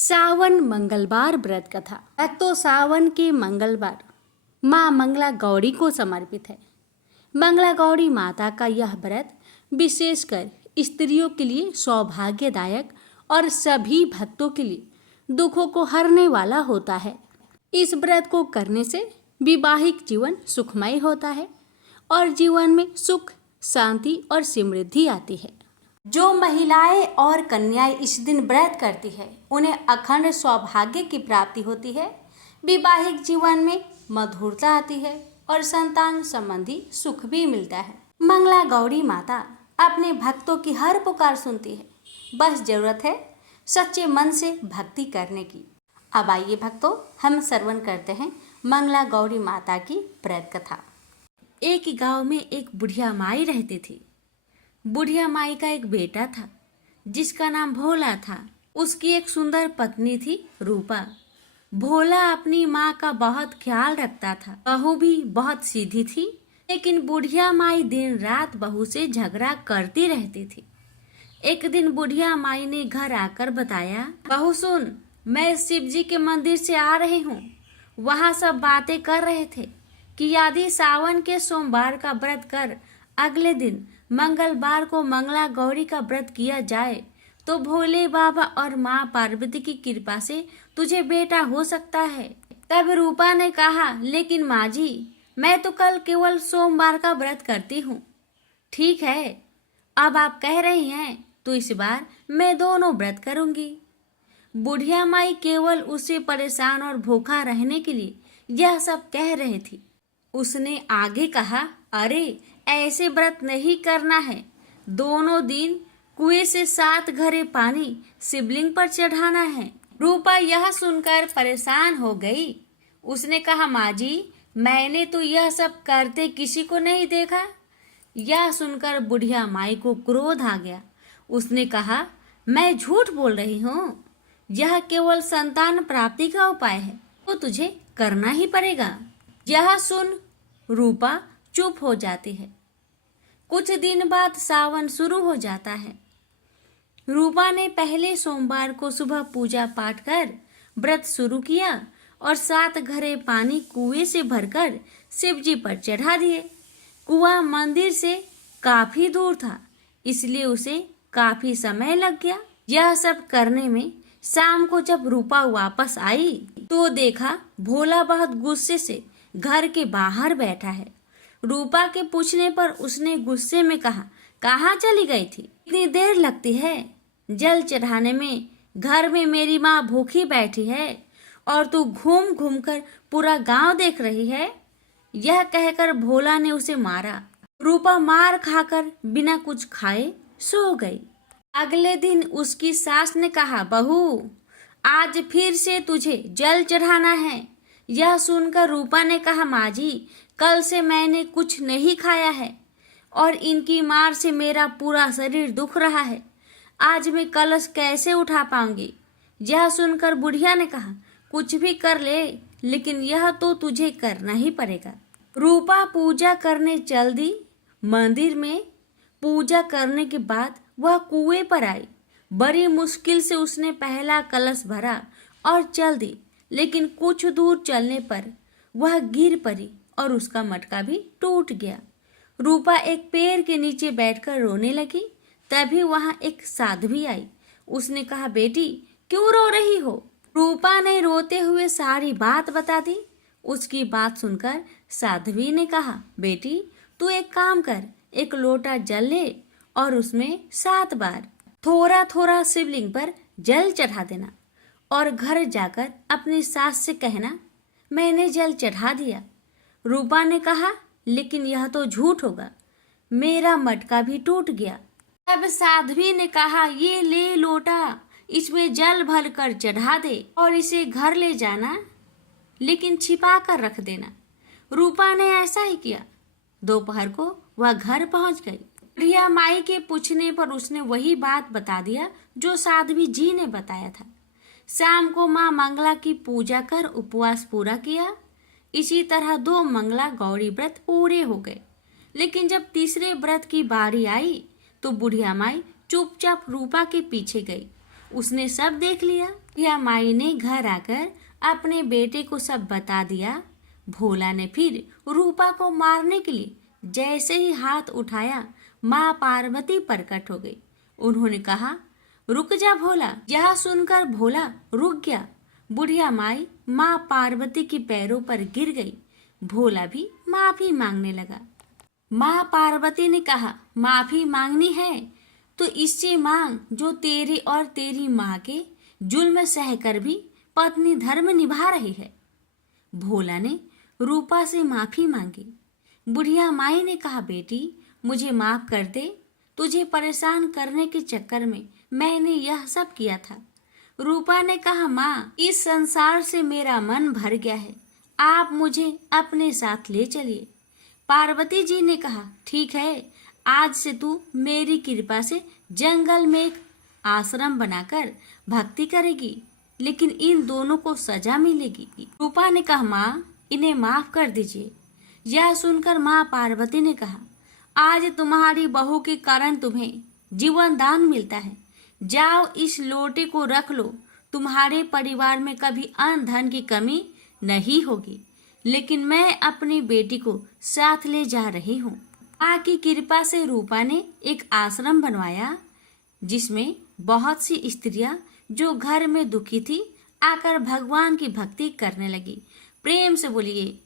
सावन मंगलवार व्रत कथा। तो सावन के मंगलवार माँ मंगला गौरी को समर्पित है। मंगला गौरी माता का यह व्रत विशेषकर स्त्रियों के लिए सौभाग्यदायक और सभी भक्तों के लिए दुखों को हरने वाला होता है। इस व्रत को करने से वैवाहिक जीवन सुखमय होता है और जीवन में सुख, शांति और समृद्धि आती है। जो महिलाएं और कन्याएं इस दिन व्रत करती है उन्हें अखंड सौभाग्य की प्राप्ति होती है, वैवाहिक जीवन में मधुरता आती है और संतान संबंधी सुख भी मिलता है। मंगला गौरी माता अपने भक्तों की हर पुकार सुनती है, बस जरूरत है सच्चे मन से भक्ति करने की। अब आइए भक्तों, हम श्रवण करते हैं मंगला गौरी माता की व्रत कथा। एक गांव में एक बुढ़िया माई रहती थी। बुढ़िया माई का एक बेटा था जिसका नाम भोला था। उसकी एक सुंदर पत्नी थी रूपा। भोला अपनी माँ का बहुत ख्याल रखता था। बहू भी बहुत सीधी थी, लेकिन बुढ़िया माई दिन रात बहू से झगड़ा करती रहती थी। एक दिन बुढ़िया माई ने घर आकर बताया, बहू सुन, मैं शिव जी के मंदिर से आ रही हूँ। वहाँ सब बातें कर रहे थे कि यदि सावन के सोमवार का व्रत कर अगले दिन मंगलवार को मंगला गौरी का व्रत किया जाए तो भोले बाबा और माँ पार्वती की कृपा से तुझे बेटा हो सकता है। तब रूपा ने कहा, लेकिन माँ जी, मैं तो कल केवल सोमवार का व्रत करती हूँ। ठीक है, अब आप कह रही हैं तो इस बार मैं दोनों व्रत करूंगी। बुढ़िया माई केवल उसे परेशान और भूखा रहने के लिए यह सब कह रही थी। उसने आगे कहा, अरे ऐसे व्रत नहीं करना है। दोनों दिन कुएं से 7 घड़े पानी शिवलिंग पर चढ़ाना है। रूपा यह सुनकर परेशान हो गई। उसने कहा, माँ जी, मैंने तो यह सब करते किसी को नहीं देखा। यह सुनकर बुढ़िया माई को क्रोध आ गया। उसने कहा, मैं झूठ बोल रही हूँ। यह केवल संतान प्राप्ति का उपाय है, तो तुझे करना ही पड़ेगा। यह सुन रूपा चुप हो जाती है। कुछ दिन बाद सावन शुरू हो जाता है। रूपा ने पहले सोमवार को सुबह पूजा पाठ कर व्रत शुरू किया और 7 घड़े पानी कुएं से भरकर शिव जी पर चढ़ा दिए। कुआं मंदिर से काफी दूर था, इसलिए उसे काफी समय लग गया। यह सब करने में शाम को जब रूपा वापस आई तो देखा भोला बहुत गुस्से से घर के बाहर बैठा है। रूपा के पूछने पर उसने गुस्से में कहा, कहाँ चली गई थी? इतनी देर लगती है जल चढ़ाने में? घर में मेरी माँ भूखी बैठी है और तू घूम घूम कर पूरा गांव देख रही है। यह कहकर भोला ने उसे मारा। रूपा मार खाकर बिना कुछ खाए सो गई। अगले दिन उसकी सास ने कहा, बहू, आज फिर से तुझे जल चढ़ाना है। यह सुनकर रूपा ने कहा, माँ जी, कल से मैंने कुछ नहीं खाया है और इनकी मार से मेरा पूरा शरीर दुख रहा है। आज मैं कलश कैसे उठा पाऊंगी? यह सुनकर बुढ़िया ने कहा, कुछ भी कर ले, लेकिन यह तो तुझे करना ही पड़ेगा। रूपा पूजा करने चल दी। मंदिर में पूजा करने के बाद वह कुएं पर आई। बड़ी मुश्किल से उसने पहला कलश भरा और चल दी, लेकिन कुछ दूर चलने पर वह गिर पड़ी और उसका मटका भी टूट गया। रूपा एक पेड़ के नीचे बैठकर रोने लगी। तभी वहां एक साध्वी आई। उसने कहा, बेटी, क्यों रो रही हो? रूपा ने रोते हुए सारी बात बता दी। उसकी बात सुनकर साध्वी ने कहा, बेटी, तू एक काम कर, एक लोटा जल ले और उसमें 7 बार थोड़ा थोड़ा शिवलिंग पर जल चढ़ा देना और घर जाकर अपनी सास से कहना, मैंने जल चढ़ा दिया। रूपा ने कहा, लेकिन यह तो झूठ होगा, मेरा मटका भी टूट गया। तब साध्वी ने कहा, ये ले लोटा, इसमें जल भर कर चढ़ा दे और इसे घर ले जाना, लेकिन छिपा कर रख देना। रूपा ने ऐसा ही किया। दोपहर को वह घर पहुंच गई। बुढ़िया माई के पूछने पर उसने वही बात बता दिया जो साध्वी जी ने बताया था। शाम को माँ मंगला की पूजा कर उपवास पूरा किया। इसी तरह 2 मंगला गौरी व्रत पूरे हो गए। लेकिन जब तीसरे व्रत की बारी आई तो बुढ़िया माई चुपचाप रूपा के पीछे गई। उसने सब देख लिया। बुढ़िया माई ने घर आकर अपने बेटे को सब बता दिया। भोला ने फिर रूपा को मारने के लिए जैसे ही हाथ उठाया, माँ पार्वती प्रकट हो गई। उन्होंने कहा, रुक जा भोला। यह सुनकर भोला रुक गया। बुढ़िया माई माँ पार्वती के पैरों पर गिर गई। भोला भी माफी मांगने लगा। माँ पार्वती ने कहा, माफी मांगनी है तो इससे मांग जो तेरे और तेरी माँ के जुल्म सहकर भी पत्नी धर्म निभा रही है। भोला ने रूपा से माफी मांगी। बुढ़िया माई ने कहा, बेटी मुझे माफ कर दे। तुझे परेशान करने के चक्कर में मैंने यह सब किया था। रूपा ने कहा, माँ इस संसार से मेरा मन भर गया है, आप मुझे अपने साथ ले चलिए। पार्वती जी ने कहा, ठीक है, आज से तू मेरी कृपा से जंगल में एक आश्रम बनाकर भक्ति करेगी, लेकिन इन दोनों को सजा मिलेगी। रूपा ने कहा, माँ इन्हें माफ कर दीजिए। यह सुनकर माँ पार्वती ने कहा, आज तुम्हारी बहू के कारण तुम्हें जीवन दान मिलता है। जाओ इस लोटे को रख लो। तुम्हारे परिवार में कभी अन्न धन की कमी नहीं होगी, लेकिन मैं अपनी बेटी को साथ ले जा रही हूँ। माँ की कृपा से रूपा ने एक आश्रम बनवाया, जिसमें बहुत सी स्त्रियां जो घर में दुखी थी आकर भगवान की भक्ति करने लगी। प्रेम से बोलिए,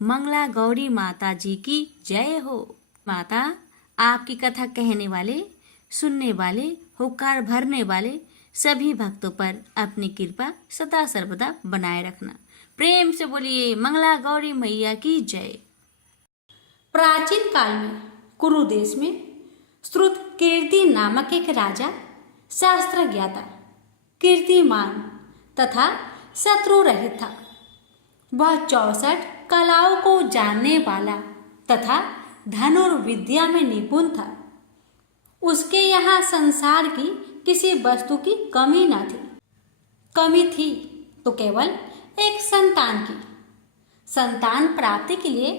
मंगला गौरी माता जी की जय हो। माता आपकी कथा कहने वाले, सुनने वाले, हुक्कार भरने वाले सभी भक्तों पर अपनी कृपा सदा सर्वदा बनाए रखना। प्रेम से बोलिए, मंगला गौरी मैया की जय। प्राचीन काल में कुरु देश में श्रुत कीर्ति नामक एक राजा शास्त्र ज्ञाता, कीर्तिमान तथा शत्रु रहित था। वह 64 कलाओं को जानने वाला तथा धनुर्विद्या में निपुण था। उसके यहाँ संसार की किसी वस्तु की कमी न थी। कमी थी तो केवल एक संतान की। संतान प्राप्ति के लिए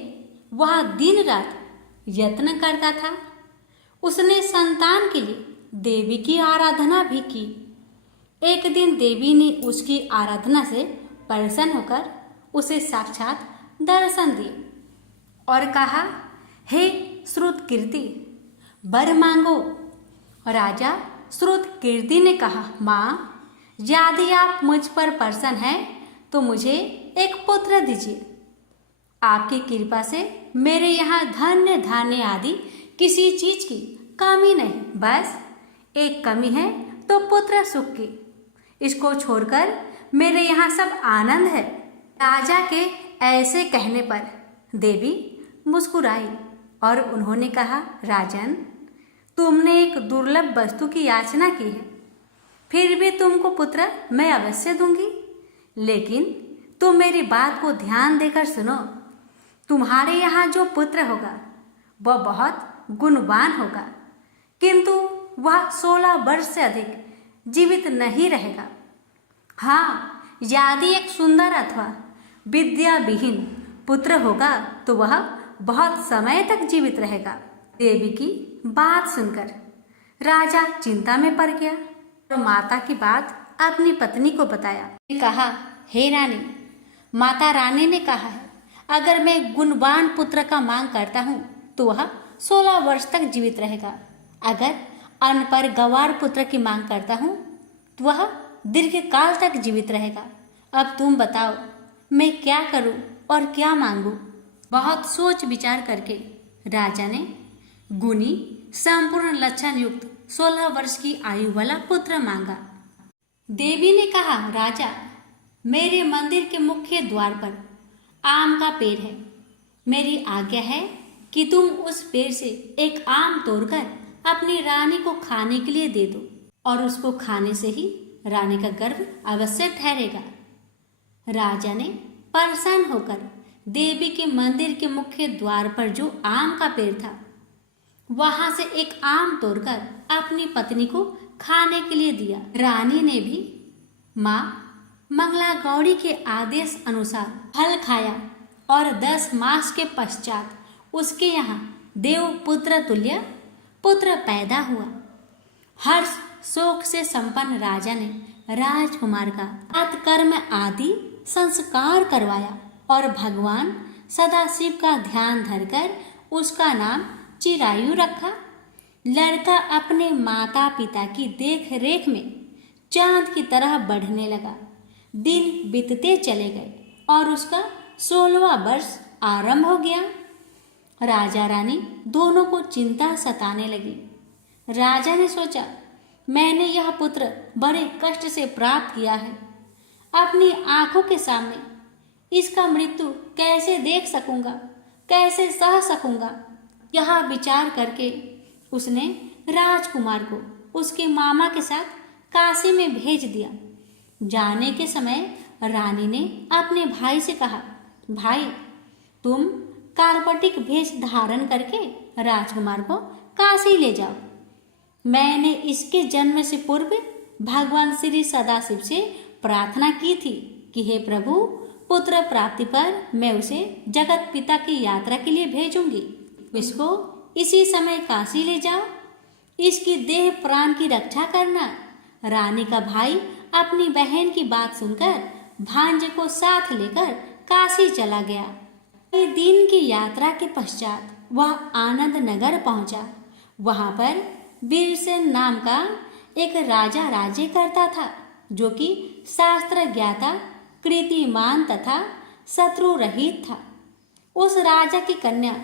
वह दिन रात यत्न करता था। उसने संतान के लिए देवी की आराधना भी की। एक दिन देवी ने उसकी आराधना से प्रसन्न होकर उसे साक्षात दर्शन दिए और कहा, हे श्रुत कीर्ति, वर मांगो। राजा श्रुत कीर्ति ने कहा, माँ यदि आप मुझ पर प्रसन्न हैं तो मुझे एक पुत्र दीजिए। आपकी कृपा से मेरे यहाँ धन्य धान्य आदि किसी चीज की कमी नहीं, बस एक कमी है तो पुत्र सुख की। इसको छोड़कर मेरे यहाँ सब आनंद है। राजा के ऐसे कहने पर देवी मुस्कुराई और उन्होंने कहा, राजन तुमने एक दुर्लभ वस्तु की याचना की है, फिर भी तुमको पुत्र मैं अवश्य दूंगी, लेकिन तुम मेरी बात को ध्यान देकर सुनो। तुम्हारे यहाँ जो पुत्र होगा वह बहुत गुणवान होगा, किंतु वह 16 वर्ष से अधिक जीवित नहीं रहेगा। हाँ, यदि एक सुंदर अथवा विद्या विहीन पुत्र होगा तो वह बहुत समय तक जीवित रहेगा। देवी की बात सुनकर राजा चिंता में पड़ गया और माता की बात अपनी पत्नी को बताया। कहा, हे रानी, माता रानी ने कहा है, अगर मैं गुणवान पुत्र का मांग करता हूँ तो वह 16 वर्ष तक जीवित रहेगा। अगर अनपढ़ गंवार पुत्र की मांग करता हूँ तो वह दीर्घ काल तक जीवित रहेगा। अब तुम बताओ मैं क्या करूँ और क्या मांगू। बहुत सोच विचार करके राजा ने गुणी संपूर्ण लक्षण युक्त 16 वर्ष की आयु वाला पुत्र मांगा। देवी ने कहा, राजा मेरे मंदिर के मुख्य द्वार पर आम का पेड़ है। मेरी आज्ञा है कि तुम उस पेड़ से एक आम तोड़कर अपनी रानी को खाने के लिए दे दो और उसको खाने से ही रानी का गर्भ अवश्य ठहरेगा। राजा ने प्रसन्न होकर देवी के मंदिर के मुख्य द्वार पर जो आम का पेड़ था वहां से एक आम तोड़कर अपनी पत्नी को खाने के लिए दिया। रानी ने भी माँ मंगला गौरी के आदेश अनुसार फल खाया और 10 मास के पश्चात उसके यहाँ देव पुत्र तुल्य पुत्र पैदा हुआ। हर्ष शोक से संपन्न राजा ने राजकुमार का कर्म आदि संस्कार करवाया और भगवान सदाशिव का ध्यान धरकर उसका नाम चिरायु रखा। लड़का अपने माता पिता की देख रेख में चांद की तरह बढ़ने लगा। दिन बीतते चले गए और उसका 16वां वर्ष आरंभ हो गया। राजा रानी दोनों को चिंता सताने लगी। राजा ने सोचा, मैंने यह पुत्र बड़े कष्ट से प्राप्त किया है, अपनी आंखों के सामने इसका मृत्यु कैसे देख सकूंगा, कैसे सह सकूंगा। यह विचार करके उसने राजकुमार को उसके मामा के साथ काशी में भेज दिया। जाने के समय रानी ने अपने भाई से कहा, भाई तुम कार्पटिक भेष धारण करके राजकुमार को काशी ले जाओ। मैंने इसके जन्म से पूर्व भगवान श्री सदाशिव से प्रार्थना की थी कि हे प्रभु, पुत्र प्राप्ति पर मैं उसे जगत पिता की यात्रा के लिए भेजूंगी। इसको इसी समय काशी ले जाओ, इसकी देह प्राण की रक्षा करना। रानी का भाई अपनी बहन की बात सुनकर भांजे को साथ लेकर काशी चला गया। कई दिन की यात्रा के पश्चात वह आनंद नगर पहुंचा। वहां पर वीरसेन नाम का एक राजा राज्य करता था, जो कि शास्त्र ज्ञाता, कीर्तिमान तथा शत्रु रहित था। उस राजा की कन्या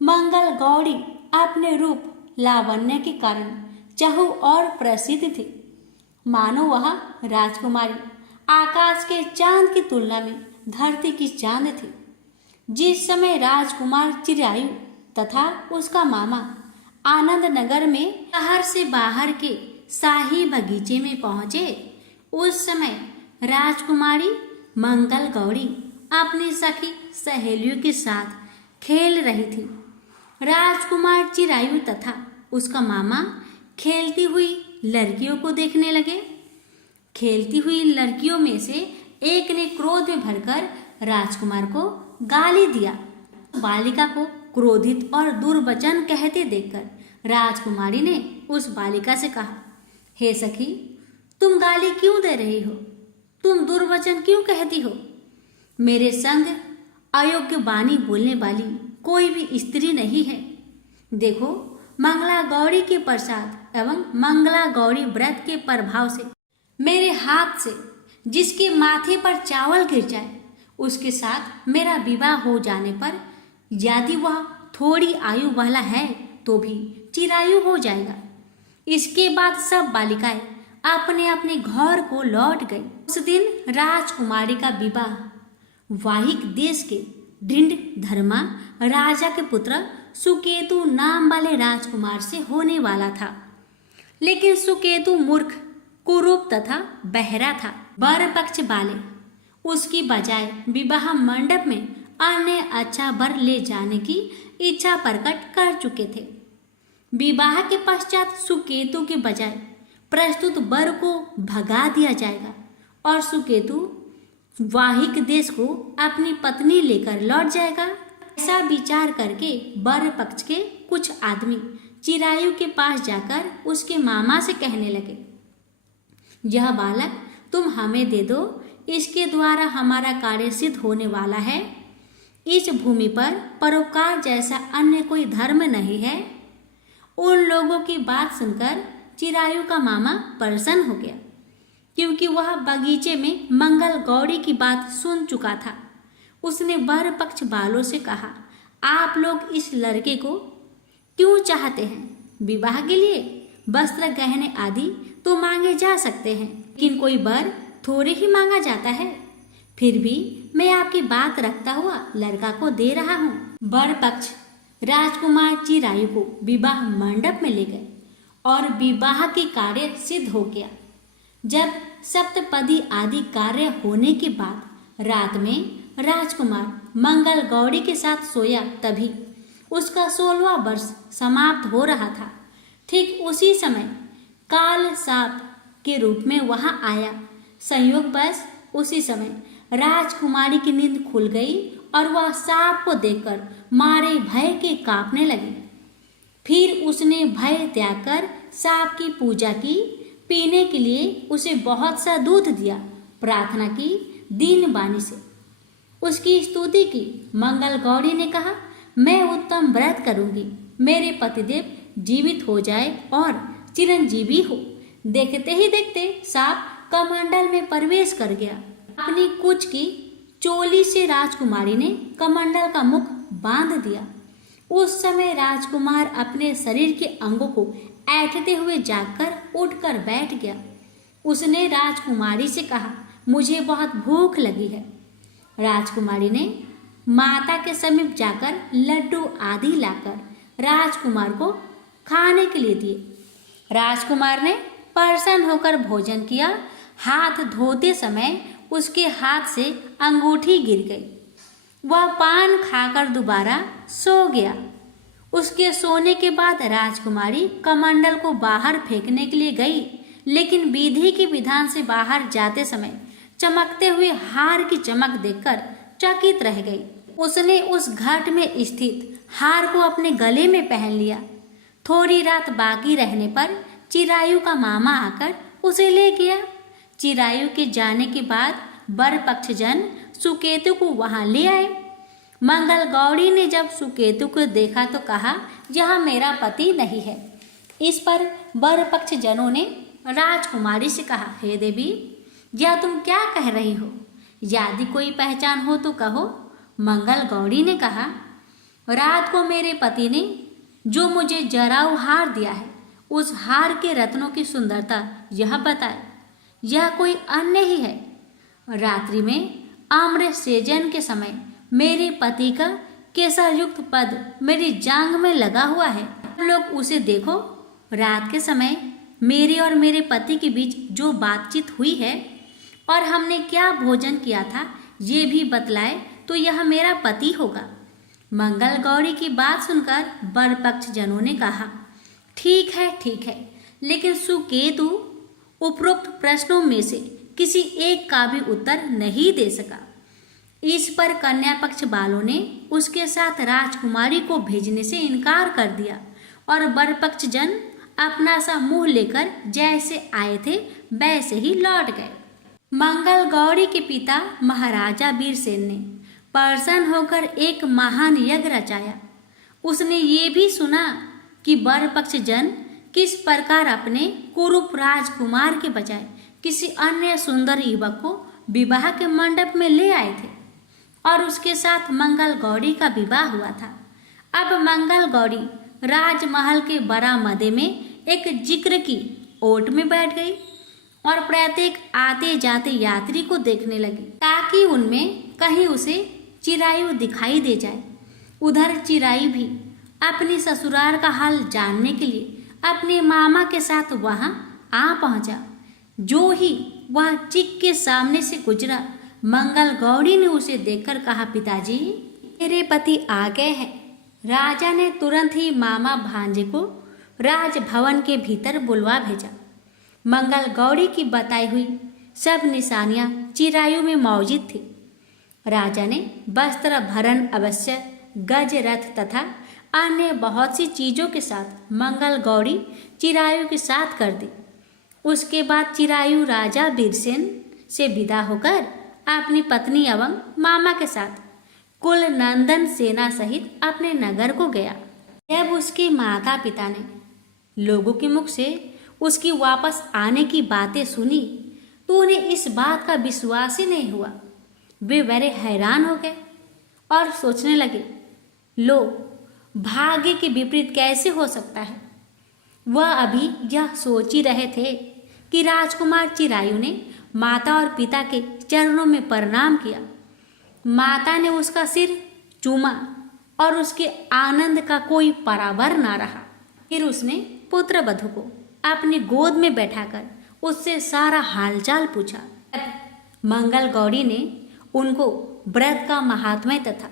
मंगल गौरी अपने रूप लावण्य के कारण चहु और प्रसिद्ध थी। मानो वह राजकुमारी आकाश के चांद की तुलना में धरती की चांद थी। जिस समय राजकुमार चिरायु तथा उसका मामा आनंद नगर में शहर से बाहर के शाही बगीचे में पहुंचे, उस समय राजकुमारी मंगल गौरी अपनी सखी सहेलियों के साथ खेल रही थी। राजकुमार चिरायु तथा उसका मामा खेलती हुई लड़कियों को देखने लगे। खेलती हुई लड़कियों में से एक ने क्रोध में भरकर राजकुमार को गाली दिया। बालिका को क्रोधित और दुर्वचन कहते देखकर राजकुमारी ने उस बालिका से कहा, हे सखी, तुम गाली क्यों दे रही हो? तुम दुर्वचन क्यों कहती हो? मेरे संग अयोग्य वाणी बोलने वाली कोई भी स्त्री नहीं है। देखो, मंगला गौरी के प्रसाद एवं मंगला गौरी व्रत के प्रभाव से मेरे हाथ से जिसके माथे पर चावल गिर जाए, उसके साथ मेरा विवाह हो जाने पर यदि वह थोड़ी आयु वाला है तो भी चिरायु हो जाएगा। इसके बाद सब बालिकाएं अपने अपने घर को लौट गई। उस दिन राजकुमारी का विवाह वाहिक देश के ढिंड धर्मा राजा के पुत्र सुकेतु नाम वाले राजकुमार से होने वाला था। लेकिन सुकेतु मूर्ख, कुरूप तथा बहरा था। वर पक्ष वाले उसकी बजाय विवाह मंडप में अन्य अच्छा वर ले जाने की इच्छा प्रकट कर चुके थे। विवाह के पश्चात सुकेतु के बजाय प्रस्तुत वर को भगा दिया जाएगा और सुकेतु वाहिक देश को अपनी पत्नी लेकर लौट जाएगा। ऐसा विचार करके वर पक्ष के कुछ आदमी चिरायु के पास जाकर उसके मामा से कहने लगे, यह बालक तुम हमें दे दो, इसके द्वारा हमारा कार्य सिद्ध होने वाला है। इस भूमि पर परोपकार जैसा अन्य कोई धर्म नहीं है। उन लोगों की बात सुनकर चिरायु का मामा प्रसन्न हो गया, क्योंकि वह बगीचे में मंगल गौरी की बात सुन चुका था। उसने वर पक्ष वालों से कहा, आप लोग इस लड़के को क्यों चाहते हैं? विवाह के लिए वस्त्र गहने आदि तो मांगे जा सकते हैं, लेकिन कोई वर थोड़े ही मांगा जाता है। फिर भी मैं आपकी बात रखता हुआ लड़का को दे रहा हूँ। वर पक्ष राजकुमार चिरायु को विवाह मंडप में ले गए और विवाह के कार्य सिद्ध हो गया। जब सप्तपदी आदि कार्य होने के बाद रात में राजकुमार मंगल गौरी के साथ सोया, तभी उसका 16वां वर्ष समाप्त हो रहा था। ठीक उसी समय काल साप के रूप में वहां आया। संयोगवश उसी समय राजकुमारी की नींद खुल गई और वह सांप को देखकर मारे भय के कांपने लगी। फिर उसने भय त्याग कर सांप की पूजा की पीने के लिए उसे बहुत सा दूध दिया, प्रार्थना की दीन बानी से, उसकी स्तुति की। मंगल गौरी ने कहा, मैं उत्तम व्रत करूंगी, मेरे पतिदेव जीवित हो जाए और चिरंजीवी हो। देखते ही देखते सांप कमंडल में प्रवेश कर गया। अपनी कुछ की चोली से राजकुमारी ने कमंडल का मुख बांध दिया। उस समय राजकुमार अपने शरीर के अंगों को ऐंठते हुए जागकर उठकर बैठ गया। उसने राजकुमारी से कहा, मुझे बहुत भूख लगी है। राजकुमारी ने माता के समीप जाकर लड्डू आदि लाकर राजकुमार को खाने के लिए दिए। राजकुमार ने प्रसन्न होकर भोजन किया। हाथ धोते समय उसके हाथ से अंगूठी गिर गई। वह पान खाकर दोबारा सो गया। उसके सोने के बाद राजकुमारी कमंडल को बाहर फेंकने के लिए गई, लेकिन विधि के विधान से बाहर जाते समय चमकते हुए हार की चमक देखकर चकित रह गई। उसने उस घट में स्थित हार को अपने गले में पहन लिया। थोड़ी रात बाकी रहने पर चिरायु का मामा आकर उसे ले गया। चिरायु के जाने के बाद वर पक्षजन सुकेतु को वहां ले आए। मंगल गौरी ने जब सुकेतु को देखा तो कहा, यह मेरा पति नहीं है। इस पर वर पक्षजनों ने राजकुमारी से कहा, हे देवी, यह तुम क्या कह रही हो? यदि कोई पहचान हो तो कहो। मंगल गौरी ने कहा, रात को मेरे पति ने जो मुझे जराऊ हार दिया है, उस हार के रत्नों की सुंदरता यह बताए, यह कोई अन्य ही है। रात्रि में आम्र सेजन के समय मेरे पति का केसरयुक्त पद मेरी जांघ में लगा हुआ है। लोग उसे देखो। रात के समय मेरे और मेरे पति के बीच जो बातचीत हुई है और हमने क्या भोजन किया था, ये भी बतलाए तो यह मेरा पति होगा। मंगल गौरी की बात सुनकर वर पक्ष जनों ने कहा, ठीक है, लेकिन सुकेतु उपरोक्त प्रश्नों में से किसी एक का भी उत्तर नहीं दे सका। इस पर कन्या पक्ष वालों ने उसके साथ राजकुमारी को भेजने से इनकार कर दिया और वर पक्ष जन अपना सा मुंह लेकर जैसे आए थे वैसे ही लौट गए। मंगल गौरी के पिता महाराजा वीरसेन ने प्रसन्न होकर एक महान यज्ञ रचाया। उसने ये भी सुना कि वर पक्ष जन किस प्रकार अपने कुरूप राजकुमार के बजाय किसी अन्य सुंदर युवक को विवाह के मंडप में ले आए थे और उसके साथ मंगल गौरी का विवाह हुआ था। अब मंगल गौरी राजमहल के बरामदे में एक जिक्र की ओट में बैठ गई और प्रत्येक आते जाते यात्री को देखने लगी ताकि उनमें कहीं उसे चिरायु दिखाई दे जाए। उधर चिरायु भी अपनी ससुराल का हाल जानने के लिए अपने मामा के साथ वहां आ पहुंचा। जो ही वह चिक के सामने से गुजरा, मंगल गौरी ने उसे देखकर कहा, पिताजी, मेरे पति आ गए हैं। राजा ने तुरंत ही मामा भांजे को राजभवन के भीतर बुलवा भेजा। मंगल गौरी की बताई हुई सब निशानियां चिरायु में मौजूद थी। राजा ने वस्त्र भरण अवश्य, गज रथ तथा अन्य बहुत सी चीजों के साथ मंगल गौरी चिरायु के साथ कर दी। उसके बाद चिरायु राजा वीरसेन से विदा होकर अपनी पत्नी एवं मामा के साथ कुल नंदन सेना सहित अपने नगर को गया। जब उसके माता पिता ने लोगों के मुख से उसकी वापस आने की बातें सुनी तो उन्हें इस बात का विश्वास ही नहीं हुआ। वे बड़े हैरान हो गए और सोचने लगे, लो, भाग्य के विपरीत कैसे हो सकता है। वह अभी यह सोच ही रहे थे कि राजकुमार चिरायु ने माता और पिता के चरणों में प्रणाम किया। माता ने उसका सिर चूमा और उसके आनंद का कोई परावर ना रहा। फिर उसने पुत्र वधू को अपनी गोद में बैठाकर उससे सारा हालचाल पूछा। मंगल गौरी ने उनको व्रत का महात्म्य तथा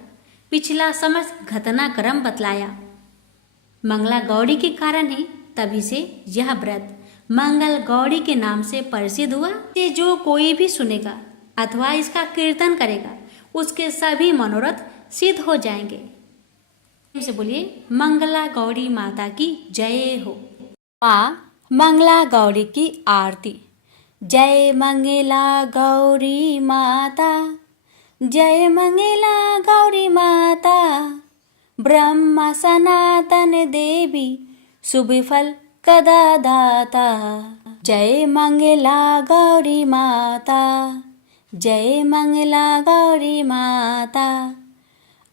पिछला समस्त घटनाक्रम बतलाया। मंगला गौरी के कारण ही तभी से यह व्रत मंगल गौरी के नाम से प्रसिद्ध हुआ। से जो कोई भी सुनेगा अथवा इसका कीर्तन करेगा उसके सभी मनोरथ सिद्ध हो जाएंगे। से बोलिए मंगला गौरी माता की जय हो। माँ मंगला गौरी की आरती। जय मंगला गौरी माता, जय मंगला गौरी माता, ब्रह्म सनातन देवी शुभ फल कदा दाता। जय मंगला गौरी माता, जय मंगला गौरी माता,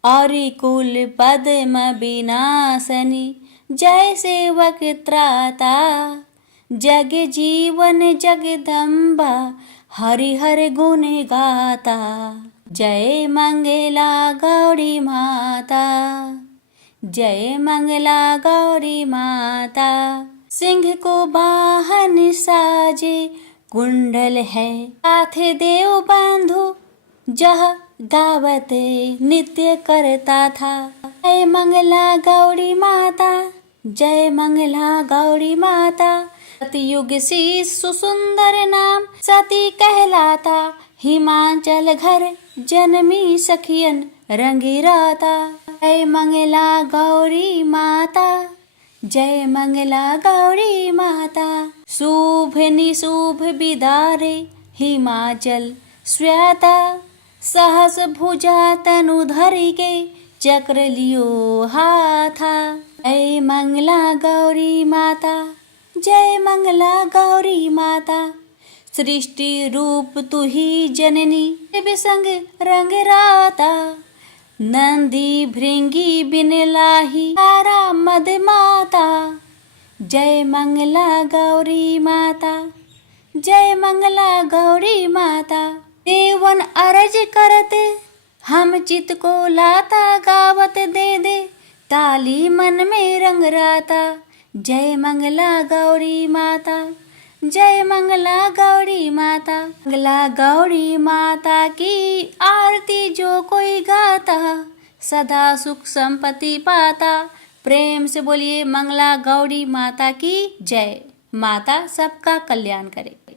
और कुल पद्म विनाशनी जय सेवक त्राता। जग जीवन जगदम्बा हरिहर गुण गाता। जय मंगला गौरी माता, जय मंगला गौरी माता। सिंह को वाहन साजे कुंडल है, हाथ देव बंधु जह गावत नित्य करता था। जय मंगला गौरी माता, जय मंगला गौरी माता। सतयुग सी सुसुंदर नाम सती कहलाता, हिमाचल घर जन्मी सखियन रंगीराता। जय मंगला गौरी माता, जय मंगला गौरी माता। शुभ निशुभ बिदारे हिमाचल श्वेता, सहस भुजा तनु धरि के चक्र लियो हाथा। जय मंगला गौरी माता, जय मंगला गौरी माता। सृष्टि रूप तू ही जननी, विसंग रंग राता। नंदी भृंगी बिन लाही तारा मद माता। जय मंगला गौरी माता, जय मंगला गौरी माता। देवन अरज करते हम चित को लाता, गावत दे दे ताली मन में रंग राता। जय मंगला गौरी माता, जय मंगला गौरी माता। मंगला गौरी माता की आरती जो कोई गाता, सदा सुख संपत्ति पाता। प्रेम से बोलिए मंगला गौरी माता की जय। माता सबका कल्याण करे।